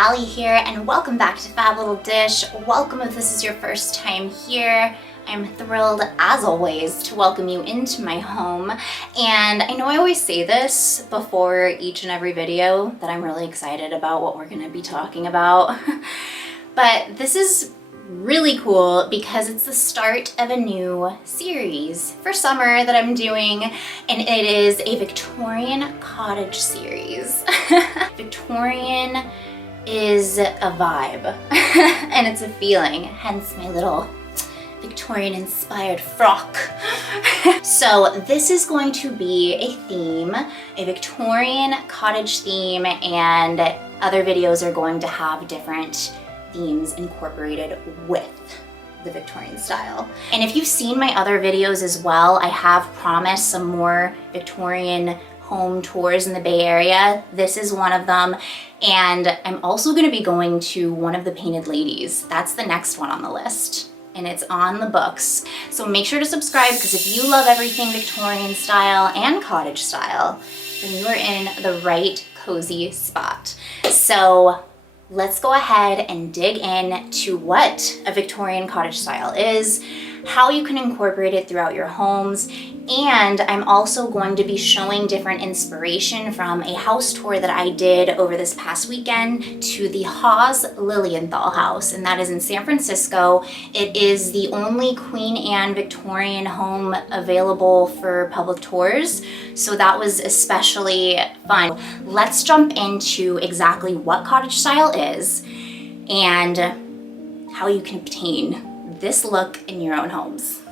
Allie here, and welcome back to Fab Little Dish. Welcome if this is your first time here. I'm thrilled, as always, to welcome you into my home. And I know I always say this before each and every video that I'm really excited about what we're gonna be talking about. But this is really cool because it's the start of a new series for summer that I'm doing, and it is a Victorian Cottage series. Victorian is a vibe and it's a feeling, hence my little Victorian inspired frock. So this is going to be a theme, a Victorian cottage theme, and other videos are going to have different themes incorporated with the Victorian style. And if you've seen my other videos as well, I have promised some more Victorian home tours in the Bay Area. This is one of them. And I'm also gonna be going to one of the Painted Ladies. That's the next one on the list, and it's on the books. So make sure to subscribe, because if you love everything Victorian style and cottage style, then you are in the right cozy spot. So let's go ahead and dig in to what a Victorian cottage style is, how you can incorporate it throughout your homes, and I'm also going to be showing different inspiration from a house tour that I did over this past weekend to the haas-lilienthal house, and that is in San Francisco. It is the only Queen Anne Victorian home available for public tours, so that was especially fun. Let's jump into exactly what cottage style is and how you can obtain this look in your own homes.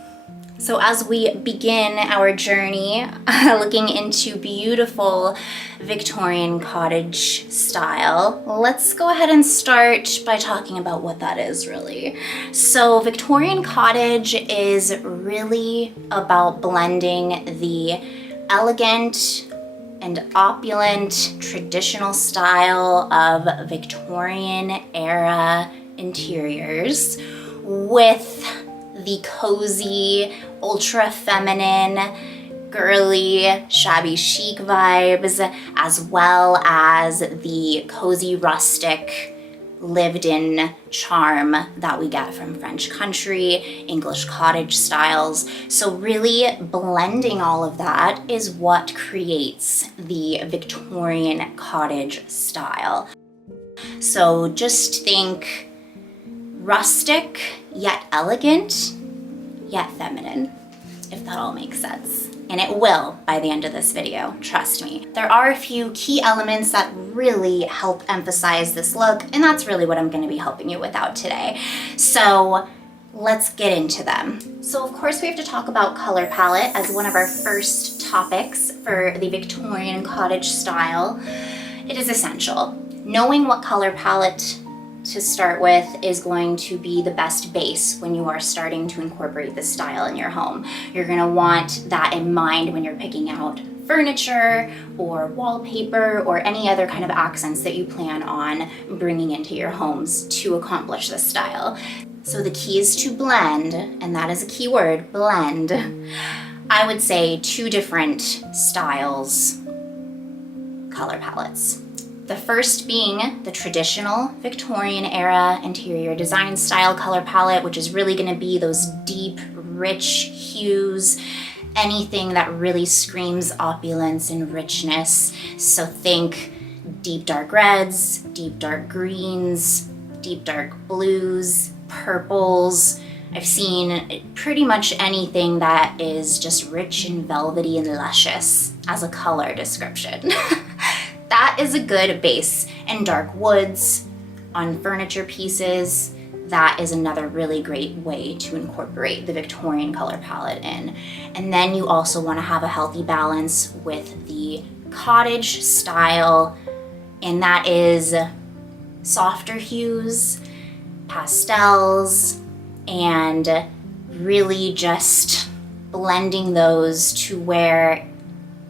So as we begin our journey looking into beautiful Victorian cottage style, let's go ahead and start by talking about what that is really. So Victorian cottage is really about blending the elegant and opulent traditional style of Victorian era interiors with the cozy, ultra feminine, girly, shabby chic vibes, as well as the cozy, rustic, lived-in charm that we get from French country, English cottage styles. So really blending all of that is what creates the Victorian cottage style. So just think rustic, yet elegant, yet feminine, if that all makes sense. And it will by the end of this video, trust me. There are a few key elements that really help emphasize this look, and that's really what I'm gonna be helping you with out today. So let's get into them. So of course we have to talk about color palette as one of our first topics for the Victorian cottage style. It is essential. Knowing what color palette to start with is going to be the best base when you are starting to incorporate this style in your home. You're gonna want that in mind when you're picking out furniture or wallpaper or any other kind of accents that you plan on bringing into your homes to accomplish this style. So the key is to blend, and that is a key word, blend. I would say two different styles, color palettes. The first being the traditional Victorian era interior design style color palette, which is really gonna be those deep, rich hues, anything that really screams opulence and richness. So think deep dark reds, deep dark greens, deep dark blues, purples. I've seen pretty much anything that is just rich and velvety and luscious as a color description. That is a good base. And dark woods on furniture pieces, that is another really great way to incorporate the Victorian color palette in. And then you also want to have a healthy balance with the cottage style, and that is softer hues, pastels, and really just blending those to where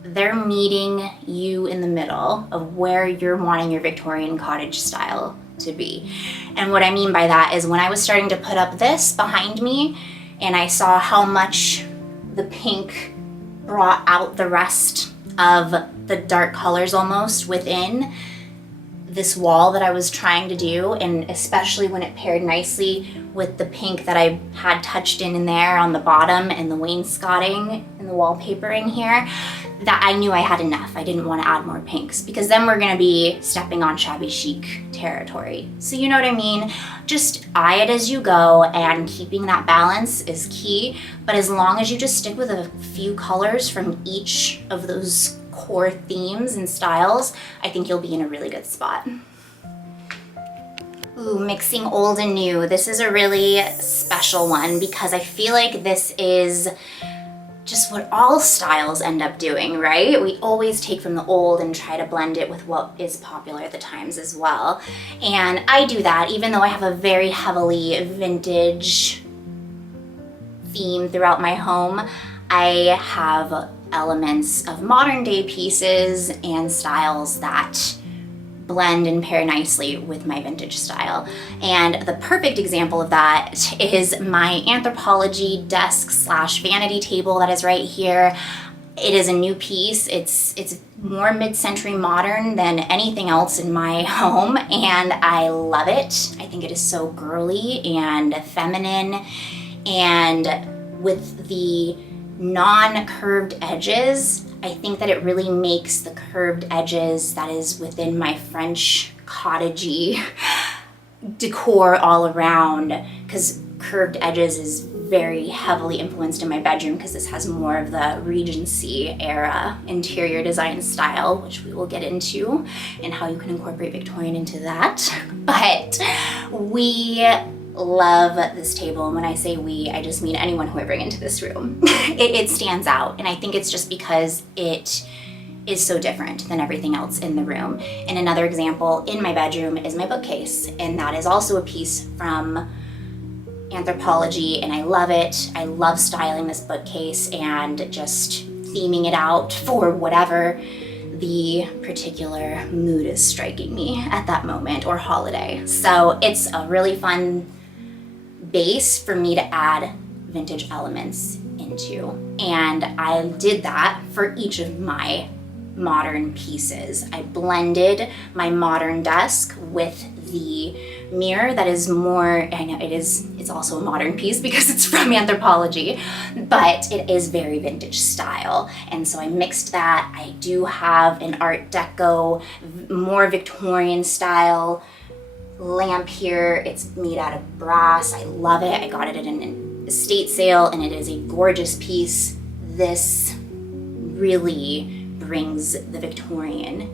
they're meeting you in the middle of where you're wanting your Victorian cottage style to be. And what I mean by that is when I was starting to put up this behind me and I saw how much the pink brought out the rest of the dark colors almost within, this wall that I was trying to do, and especially when it paired nicely with the pink that I had touched in there on the bottom and the wainscoting and the wallpapering here, that I knew I had enough. I didn't want to add more pinks because then we're gonna be stepping on shabby chic territory. So you know what I mean? Just eye it as you go, and keeping that balance is key. But as long as you just stick with a few colors from each of those core themes and styles, I think you'll be in a really good spot. Ooh, mixing old and new. This is a really special one because I feel like this is just what all styles end up doing, right? We always take from the old and try to blend it with what is popular at the times as well. And I do that even though I have a very heavily vintage theme throughout my home. I have elements of modern day pieces and styles that blend and pair nicely with my vintage style. And the perfect example of that is my Anthropologie desk / vanity table that is right here. It is a new piece. It's more mid-century modern than anything else in my home, and I love it. I think it is so girly and feminine, and with the non-curved edges, I think that it really makes the curved edges that is within my French cottagey decor all around, because curved edges is very heavily influenced in my bedroom because this has more of the Regency era interior design style, which we will get into, and how you can incorporate Victorian into that. But we love this table, and when I say we, I just mean anyone who I bring into this room. It stands out, and I think it's just because it is so different than everything else in the room. And another example in my bedroom is my bookcase, and that is also a piece from Anthropologie, and I love it. I love styling this bookcase and just theming it out for whatever the particular mood is striking me at that moment or holiday. So it's a really fun base for me to add vintage elements into. And I did that for each of my modern pieces. I blended my modern desk with the mirror that is more, I know it's also a modern piece because it's from Anthropologie, but it is very vintage style. And so I mixed that. I do have an Art Deco, more Victorian style lamp here. It's made out of brass. I love it. I got it at an estate sale, and it is a gorgeous piece. This really brings the Victorian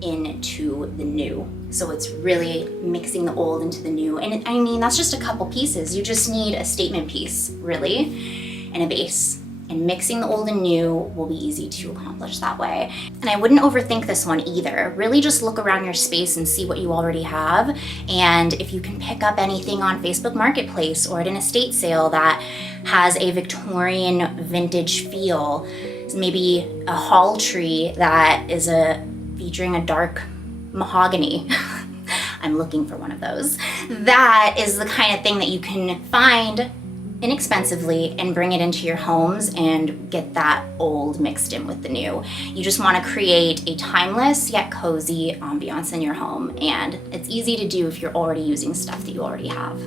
into the new. So it's really mixing the old into the new. And I mean, that's just a couple pieces. You just need a statement piece, really, and a base. And mixing the old and new will be easy to accomplish that way. And I wouldn't overthink this one either. Really just look around your space and see what you already have. And if you can pick up anything on Facebook Marketplace or at an estate sale that has a Victorian vintage feel, maybe a hall tree that is featuring a dark mahogany. I'm looking for one of those. That is the kind of thing that you can find inexpensively and bring it into your homes and get that old mixed in with the new. You just want to create a timeless yet cozy ambiance in your home, and it's easy to do if you're already using stuff that you already have.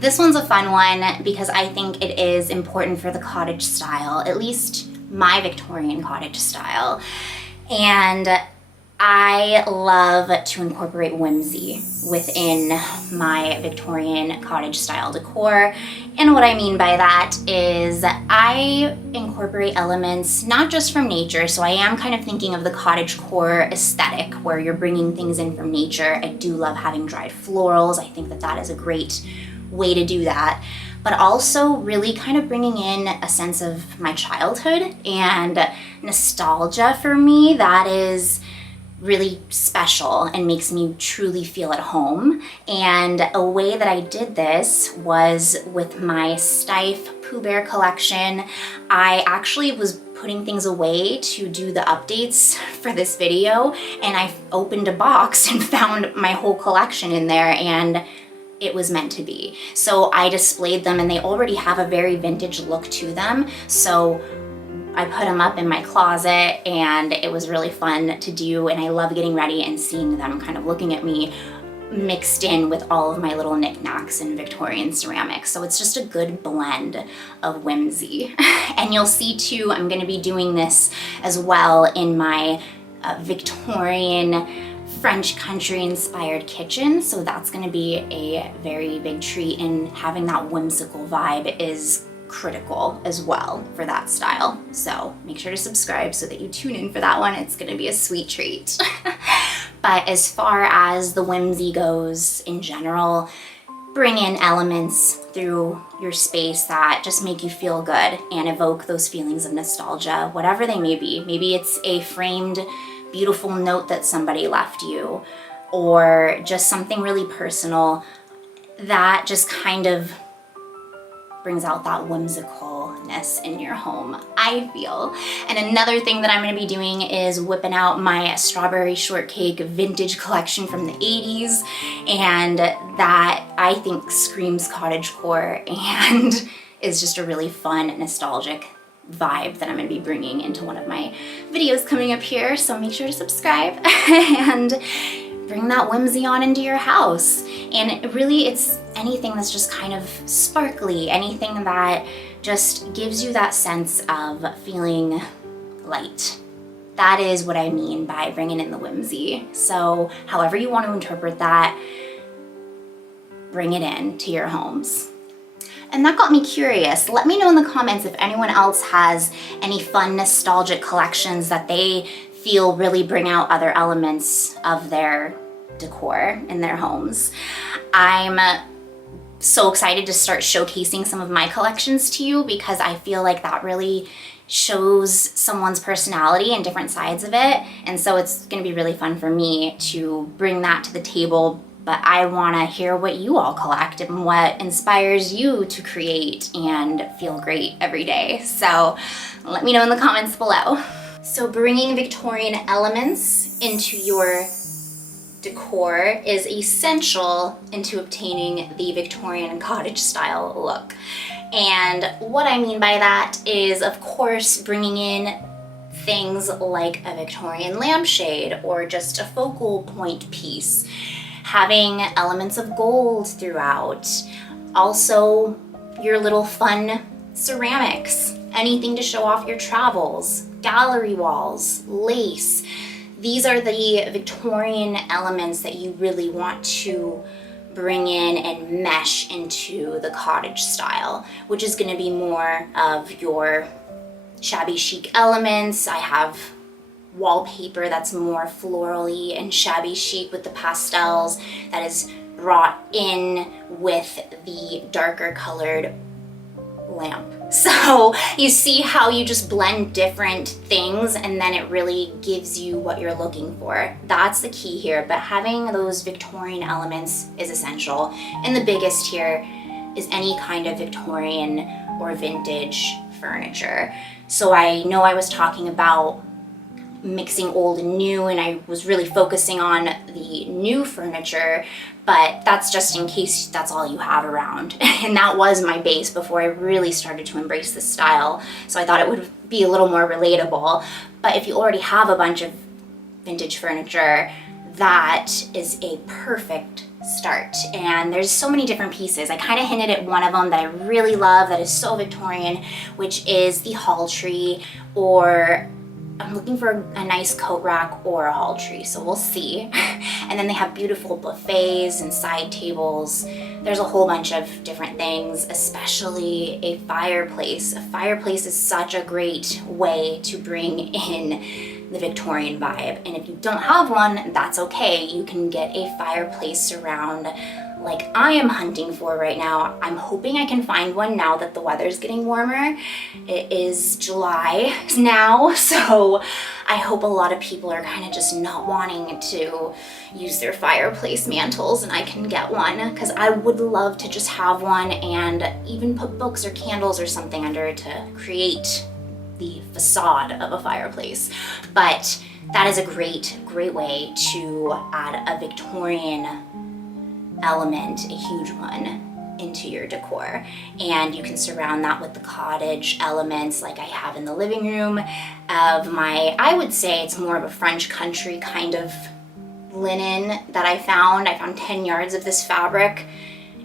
This one's a fun one because I think it is important for the cottage style, at least my Victorian cottage style. And I love to incorporate whimsy within my Victorian cottage style decor. And what I mean by that is I incorporate elements not just from nature, so I am kind of thinking of the cottagecore aesthetic where you're bringing things in from nature. I do love having dried florals. I think that that is a great way to do that. But also really kind of bringing in a sense of my childhood and nostalgia for me that is really special and makes me truly feel at home. And a way that I did this was with my Steiff Pooh Bear collection. I actually was putting things away to do the updates for this video, and I opened a box and found my whole collection in there, and it was meant to be. So I displayed them, and they already have a very vintage look to them. So I put them up in my closet, and it was really fun to do, and I love getting ready and seeing them kind of looking at me mixed in with all of my little knickknacks and Victorian ceramics. So it's just a good blend of whimsy. And you'll see too, I'm going to be doing this as well in my Victorian French country inspired kitchen. So that's going to be a very big treat, and having that whimsical vibe is critical as well for that style. So make sure to subscribe so that you tune in for that one. It's going to be a sweet treat. But as far as the whimsy goes in general, bring in elements through your space that just make you feel good and evoke those feelings of nostalgia, whatever they may be. Maybe it's a framed beautiful note that somebody left you, or just something really personal that just kind of brings out that whimsicalness in your home, I feel. And another thing that I'm going to be doing is whipping out my strawberry shortcake vintage collection from the 80s, and that I think screams cottagecore and is just a really fun, nostalgic vibe that I'm going to be bringing into one of my videos coming up here. So make sure to subscribe and bring that whimsy on into your house. And really, it's anything that's just kind of sparkly, anything that just gives you that sense of feeling light. That is what I mean by bringing in the whimsy. So however you want to interpret that, bring it in to your homes. And that got me curious. Let me know in the comments if anyone else has any fun nostalgic collections that they feel really bring out other elements of their decor in their homes. I'm so excited to start showcasing some of my collections to you, because I feel like that really shows someone's personality and different sides of it. And so it's going to be really fun for me to bring that to the table. But I want to hear what you all collect and what inspires you to create and feel great every day. So let me know in the comments below. So bringing Victorian elements into your decor is essential into obtaining the Victorian cottage style look. And what I mean by that is, of course, bringing in things like a Victorian lampshade or just a focal point piece, having elements of gold throughout, also your little fun ceramics, anything to show off your travels, gallery walls, lace. These are the Victorian elements that you really want to bring in and mesh into the cottage style, which is going to be more of your shabby chic elements. I have wallpaper that's more florally and shabby chic with the pastels that is brought in with the darker colored lamp. So you see how you just blend different things and then it really gives you what you're looking for. That's the key here, but having those Victorian elements is essential. And the biggest here is any kind of Victorian or vintage furniture. So I know I was talking about mixing old and new, and I was really focusing on the new furniture, but that's just in case that's all you have around. And that was my base before I really started to embrace this style. So I thought it would be a little more relatable. But if you already have a bunch of vintage furniture, that is a perfect start. And there's so many different pieces. I kind of hinted at one of them that I really love that is so Victorian, which is the hall tree, or I'm looking for a nice coat rack or a hall tree, so we'll see. And then they have beautiful buffets and side tables. There's a whole bunch of different things, especially a fireplace. A fireplace is such a great way to bring in the Victorian vibe. And if you don't have one, that's okay. You can get a fireplace surround like I am hunting for right now. I'm hoping I can find one now that the weather's getting warmer. It is July now, so I hope a lot of people are kind of just not wanting to use their fireplace mantles and I can get one, because I would love to just have one and even put books or candles or something under it to create the facade of a fireplace. But that is a great way to add a Victorian element, a huge one, into into your decor. And you can surround that with the cottage elements like I have in the living room of my, I would say it's more of a French country kind of linen that I found. I found 10 yards of this fabric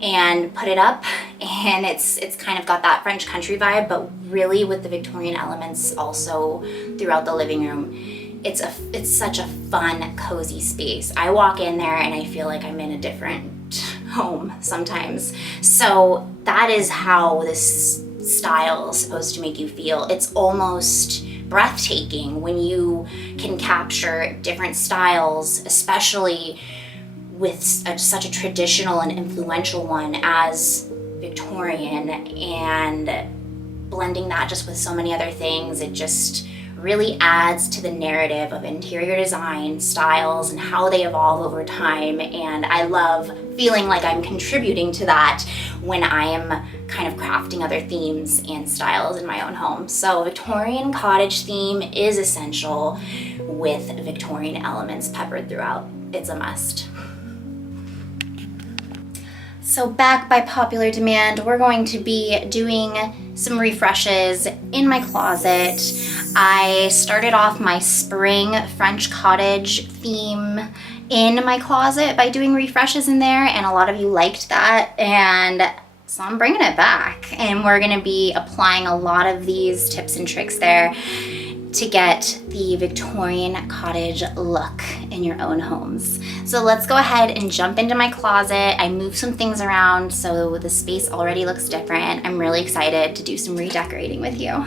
and put it up, and it's kind of got that French country vibe, but really with the Victorian elements also throughout the living room. It's such a fun, cozy space. I walk in there and I feel like I'm in a different home sometimes. So that is how this style is supposed to make you feel. It's almost breathtaking when you can capture different styles, especially with such a traditional and influential one as Victorian, and blending that just with so many other things. It just really adds to the narrative of interior design styles and how they evolve over time. And I love feeling like I'm contributing to that when I am kind of crafting other themes and styles in my own home. So Victorian cottage theme is essential with Victorian elements peppered throughout. It's a must. So back by popular demand, we're going to be doing some refreshes in my closet. I started off my spring French cottage theme in my closet by doing refreshes in there, and a lot of you liked that, and so I'm bringing it back, and we're gonna be applying a lot of these tips and tricks there to get the Victorian cottage look in your own homes. So let's go ahead and jump into my closet. I moved some things around so the space already looks different. I'm really excited to do some redecorating with you.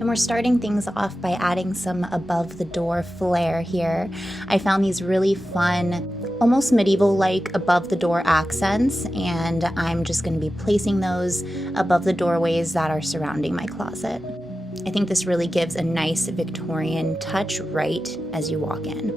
And we're starting things off by adding some above the door flair here. I found these really fun, almost medieval-like above the door accents, and I'm just gonna be placing those above the doorways that are surrounding my closet. I think this really gives a nice Victorian touch right as you walk in.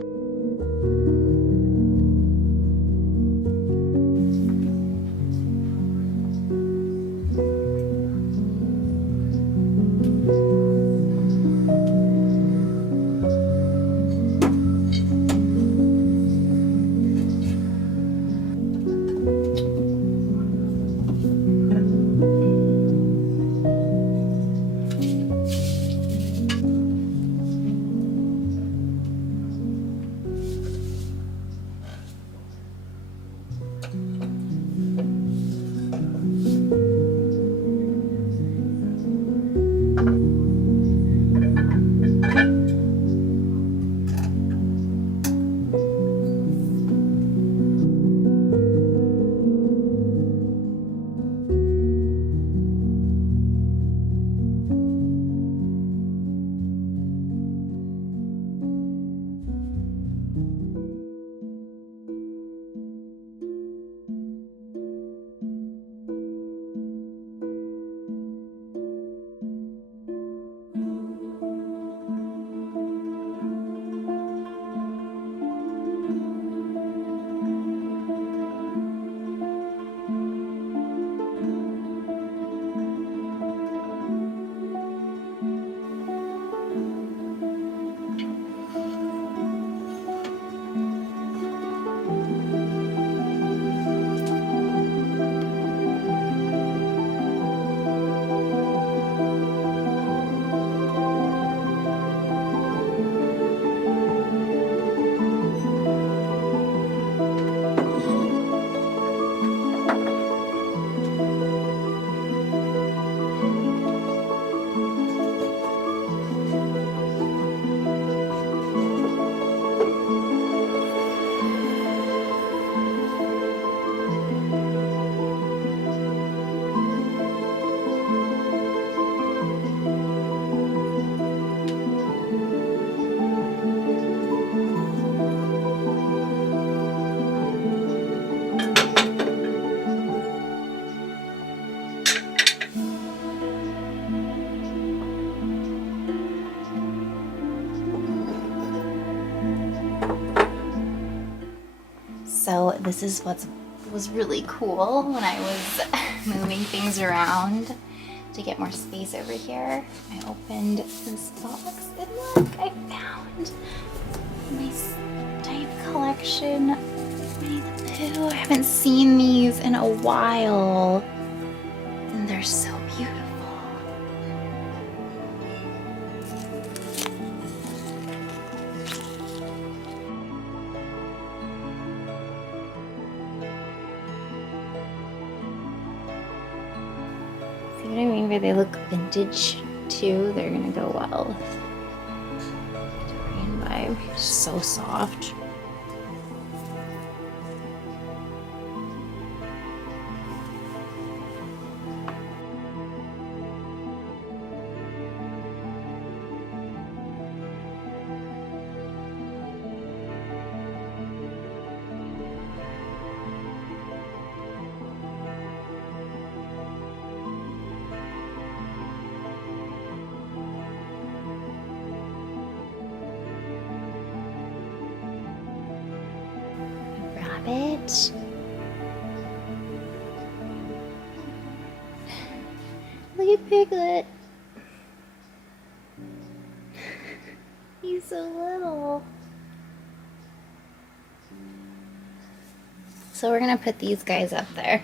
So this is what was really cool when I was moving things around to get more space over here. I opened this box and look, I found my type collection of Winnie the too. I haven't seen these in a while. And they're so beautiful. See what I mean by they look vintage too? They're gonna go well with Victorian vibe. So soft. Rabbit. Look at Piglet. He's so little. So we're gonna put these guys up there.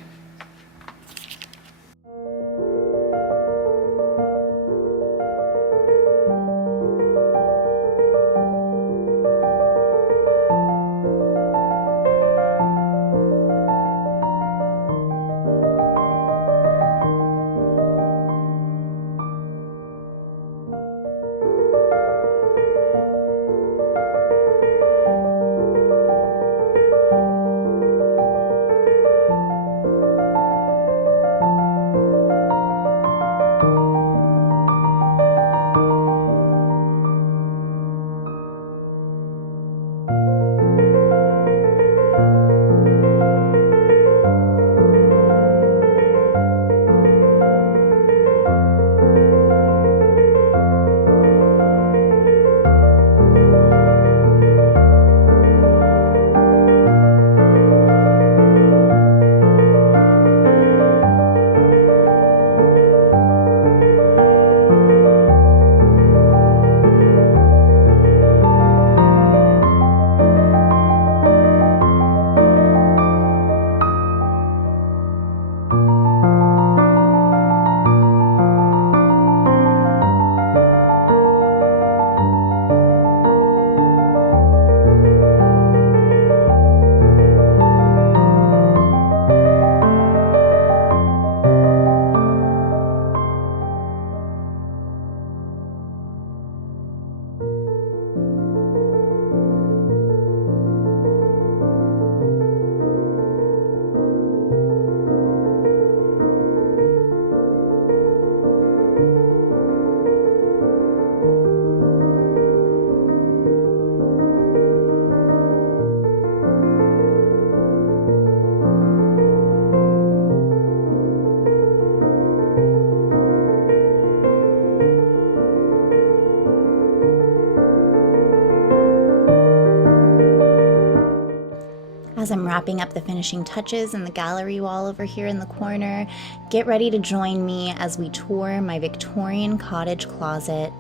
As I'm wrapping up the finishing touches in the gallery wall over here in the corner, get ready to join me as we tour my Victorian cottage closet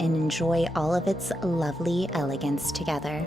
and enjoy all of its lovely elegance together.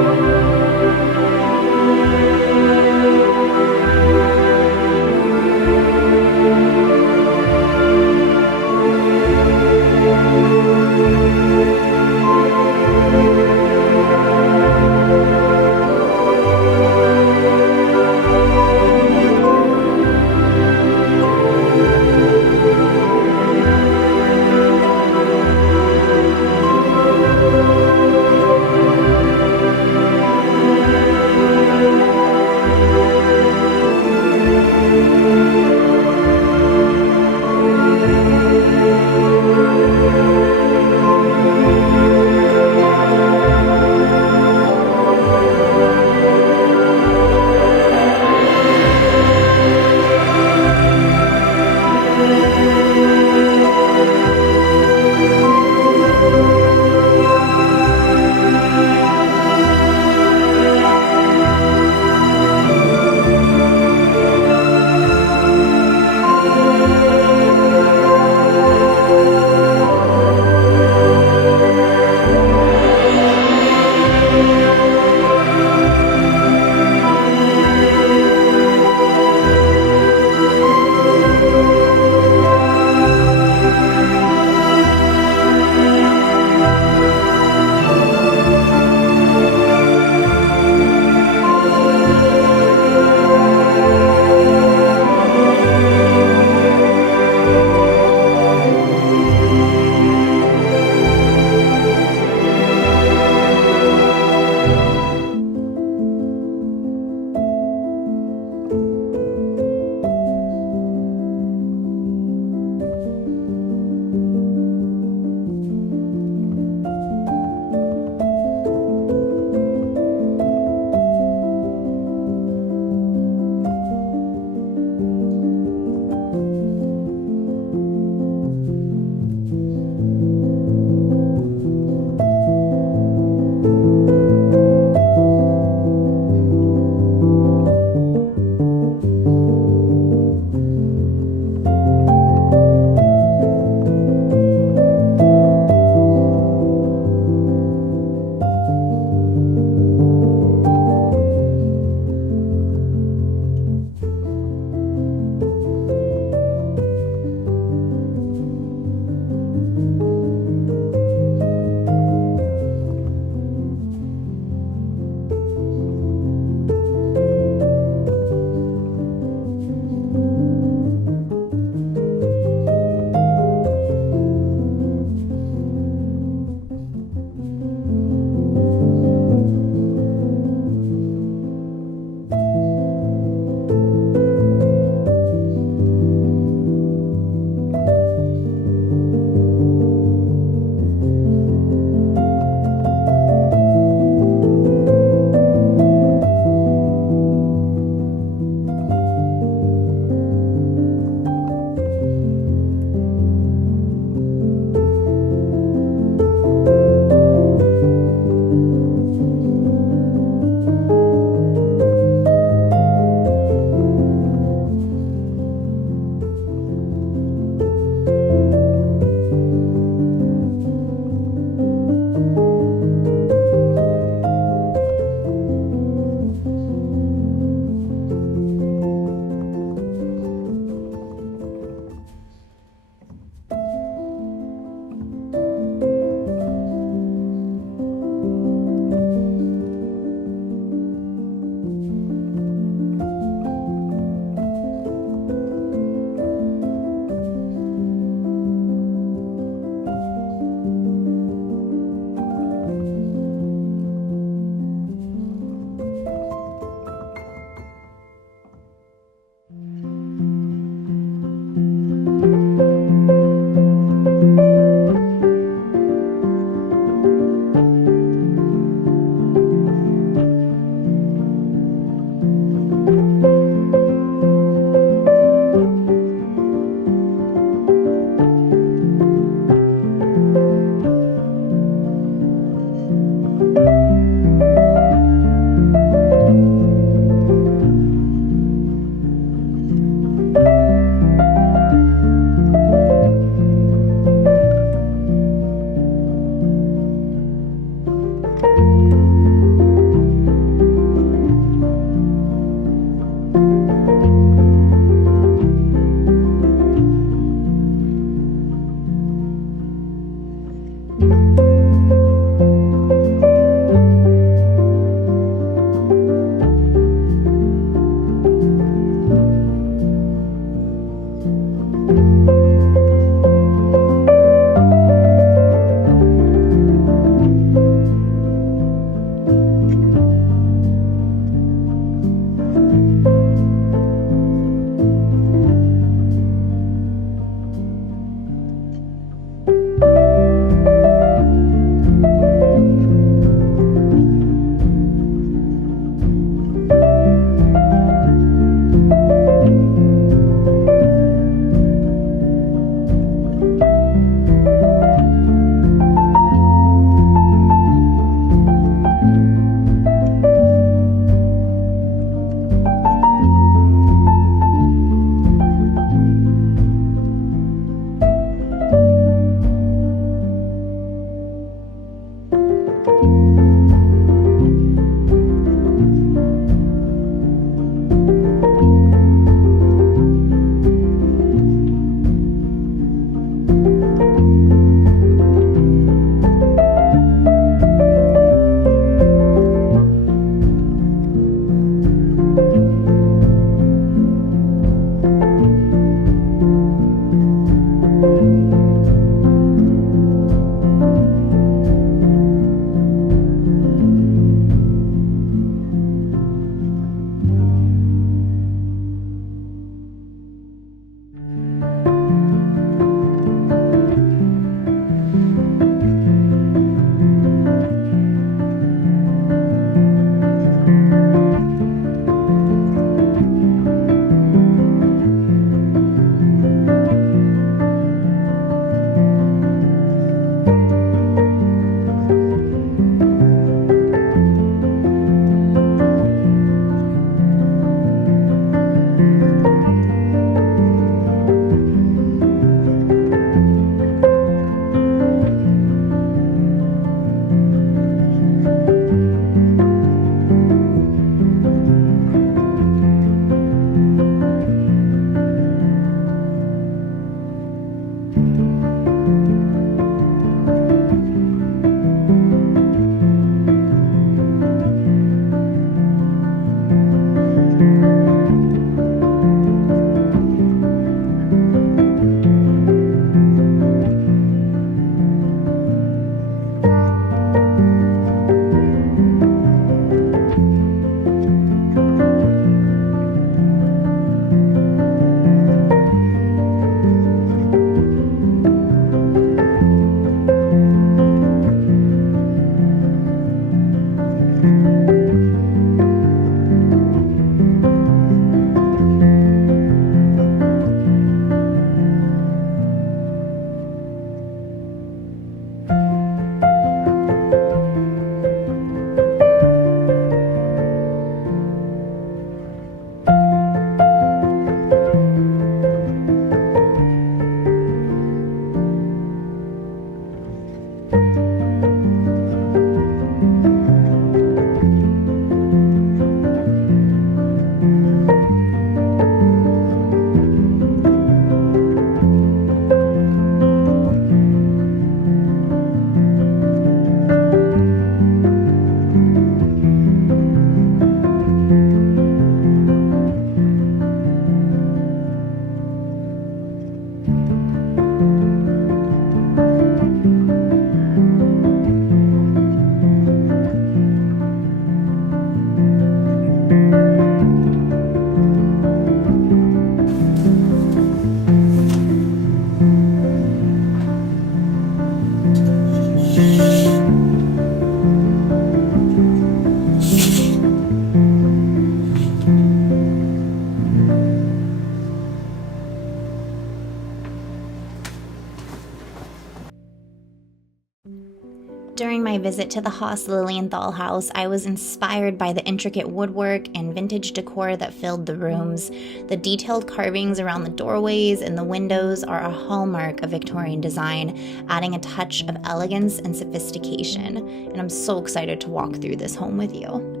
During my visit to the Haas-Lilienthal house, I was inspired by the intricate woodwork and vintage decor that filled the rooms. The detailed carvings around the doorways and the windows are a hallmark of Victorian design, adding a touch of elegance and sophistication. And I'm so excited to walk through this home with you.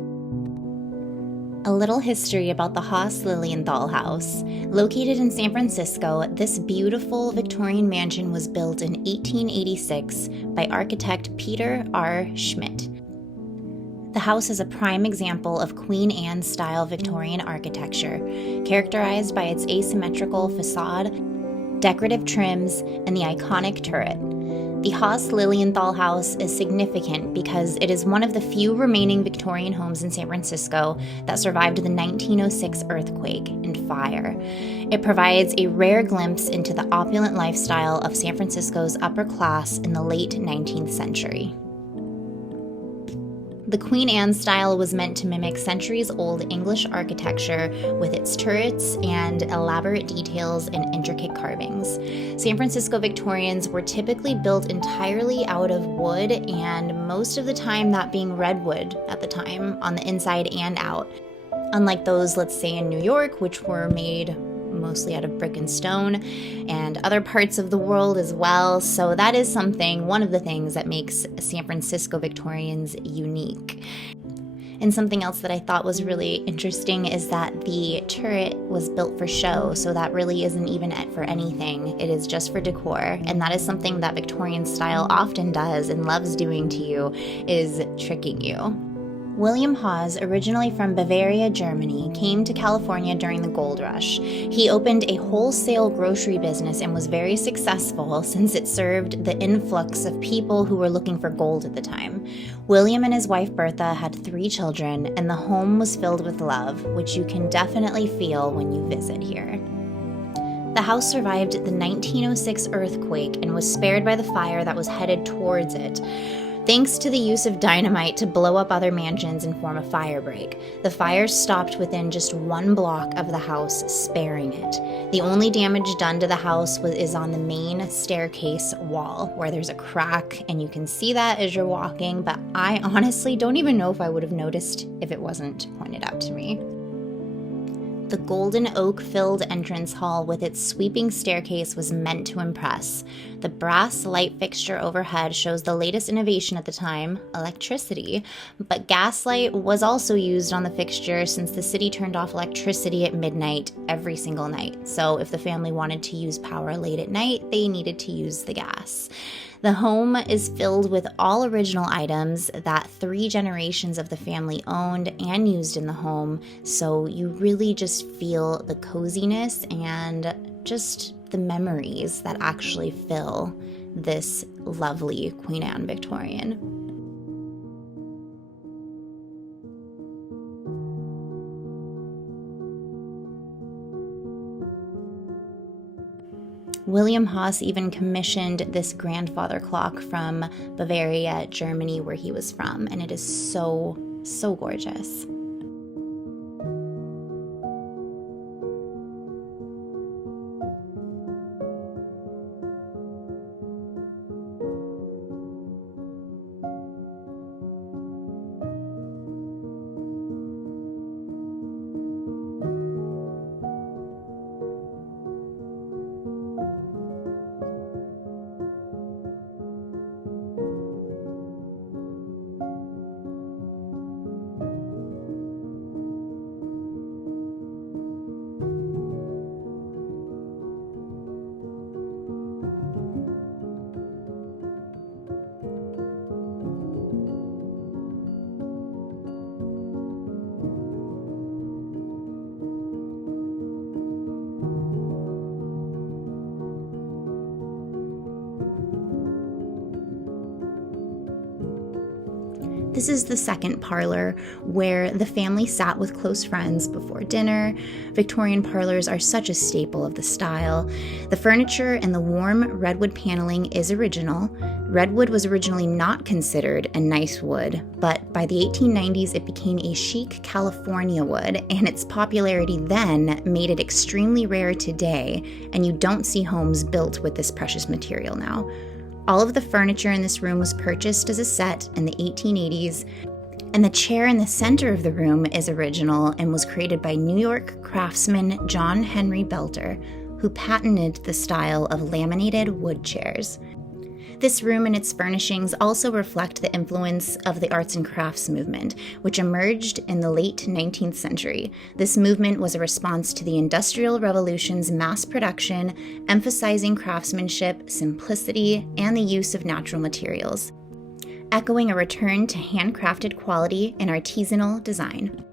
A little history about the Haas-Lilienthal house. Located in San Francisco, this beautiful Victorian mansion was built in 1886 by architect Peter R. Schmidt. The house is a prime example of Queen Anne style Victorian architecture, characterized by its asymmetrical facade, decorative trims, and the iconic turret. The Haas-Lilienthal house is significant because it is one of the few remaining Victorian homes in San Francisco that survived the 1906 earthquake and fire. It provides a rare glimpse into the opulent lifestyle of San Francisco's upper class in the late 19th century. The Queen Anne style was meant to mimic centuries-old English architecture with its turrets and elaborate details and intricate carvings. San Francisco Victorians were typically built entirely out of wood, and most of the time that being redwood at the time, on the inside and out. Unlike those, let's say, in New York, which were made mostly out of brick and stone, and other parts of the world as well. So that is one of the things that makes San Francisco Victorians unique. And something else that I thought was really interesting is that the turret was built for show, so that really isn't even for anything. It is just for decor, and that is something that Victorian style often does and loves doing to you, is tricking you. William Haas, originally from Bavaria, Germany, came to California during the gold rush. He opened a wholesale grocery business and was very successful since it served the influx of people who were looking for gold at the time. William and his wife Bertha had 3 children, and the home was filled with love, which you can definitely feel when you visit here. The house survived the 1906 earthquake and was spared by the fire that was headed towards it, thanks to the use of dynamite to blow up other mansions and form a firebreak. The fire stopped within just 1 block of the house, sparing it. The only damage done to the house is on the main staircase wall, where there's a crack, and you can see that as you're walking, but I honestly don't even know if I would have noticed if it wasn't pointed out to me. The golden oak-filled entrance hall with its sweeping staircase was meant to impress. The brass light fixture overhead shows the latest innovation at the time, electricity, but gaslight was also used on the fixture since the city turned off electricity at midnight every single night. So if the family wanted to use power late at night, they needed to use the gas. The home is filled with all original items that 3 generations of the family owned and used in the home, so you really just feel the coziness and just the memories that actually fill this lovely Queen Anne Victorian. William Haas even commissioned this grandfather clock from Bavaria, Germany, where he was from, and it is so, so gorgeous. This is the second parlor where the family sat with close friends before dinner. Victorian parlors are such a staple of the style. The furniture and the warm redwood paneling is original. Redwood was originally not considered a nice wood, but by the 1890s it became a chic California wood, and its popularity then made it extremely rare today, and you don't see homes built with this precious material now. All of the furniture in this room was purchased as a set in the 1880s, and the chair in the center of the room is original and was created by New York craftsman John Henry Belter, who patented the style of laminated wood chairs. This room and its furnishings also reflect the influence of the arts and crafts movement, which emerged in the late 19th century. This movement was a response to the Industrial Revolution's mass production, emphasizing craftsmanship, simplicity, and the use of natural materials, echoing a return to handcrafted quality and artisanal design.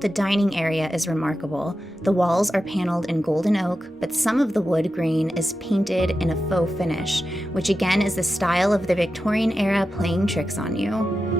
The dining area is remarkable. The walls are paneled in golden oak, but some of the wood grain is painted in a faux finish, which again is the style of the Victorian era playing tricks on you.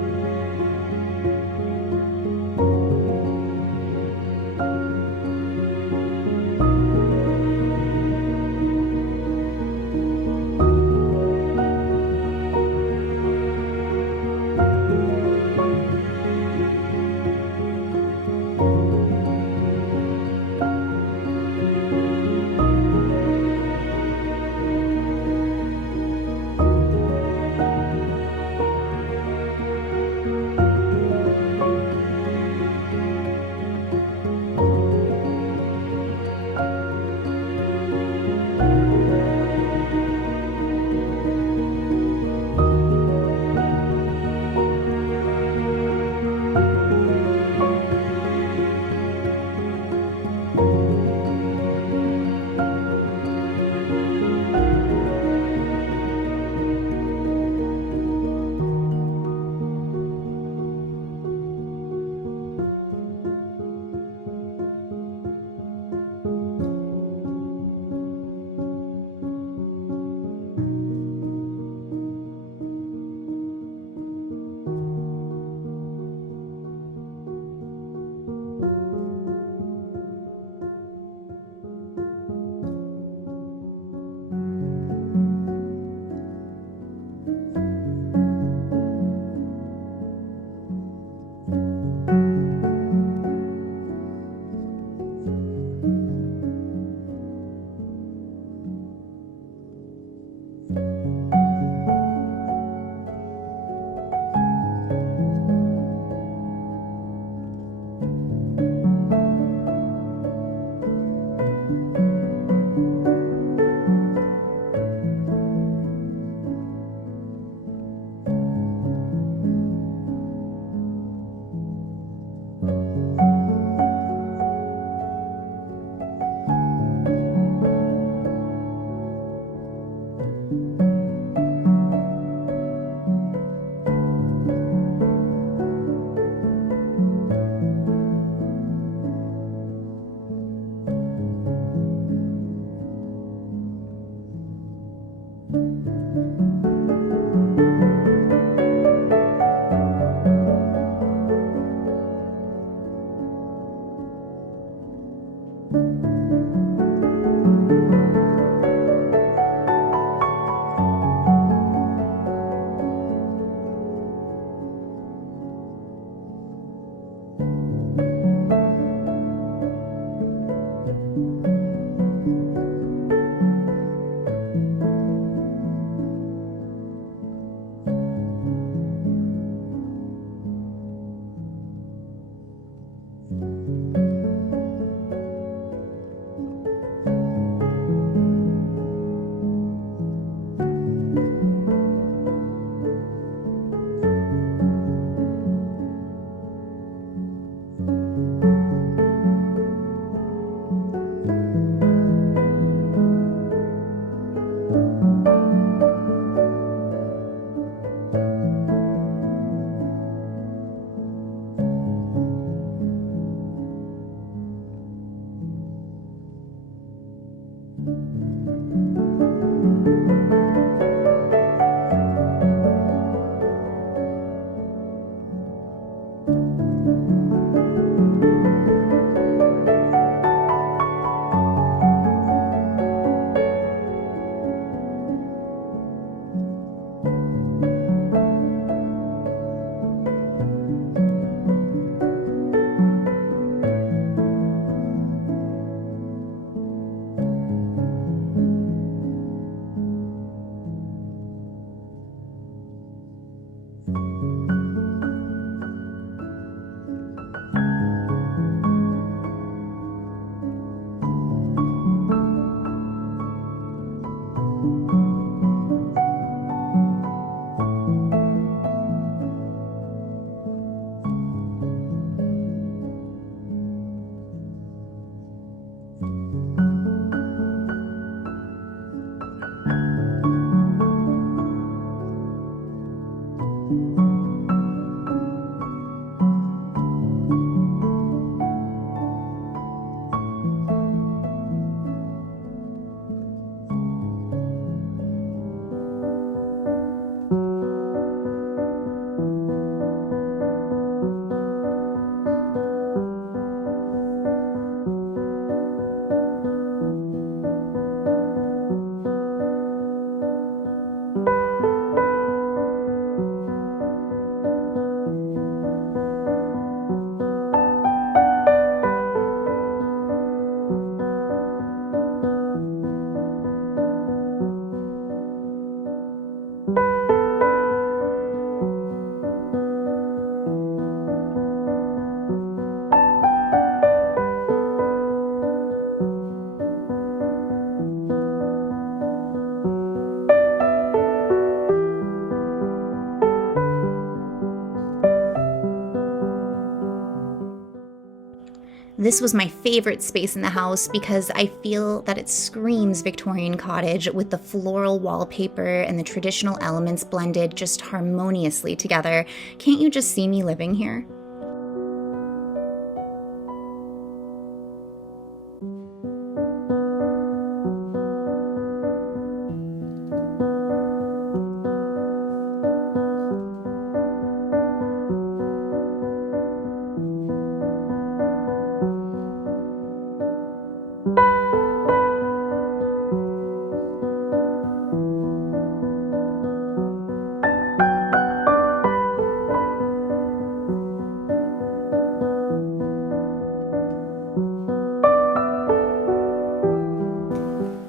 This was my favorite space in the house because I feel that it screams Victorian cottage with the floral wallpaper and the traditional elements blended just harmoniously together. Can't you just see me living here?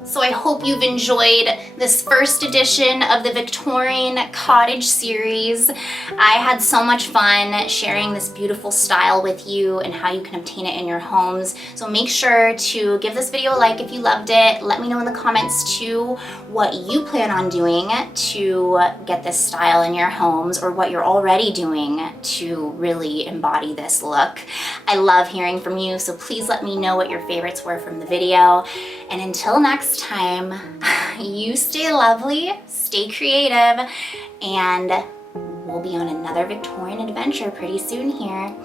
So I hope you've enjoyed this first edition of the Victorian Cottage series. I had so much fun sharing this beautiful style with you and how you can obtain it in your homes. So make sure to give this video a like if you loved it. Let me know in the comments too what you plan on doing to get this style in your homes, or what you're already doing to really embody this look. I love hearing from you, so please let me know what your favorites were from the video. And until next time, you stay lovely, stay creative, and we'll be on another Victorian adventure pretty soon here.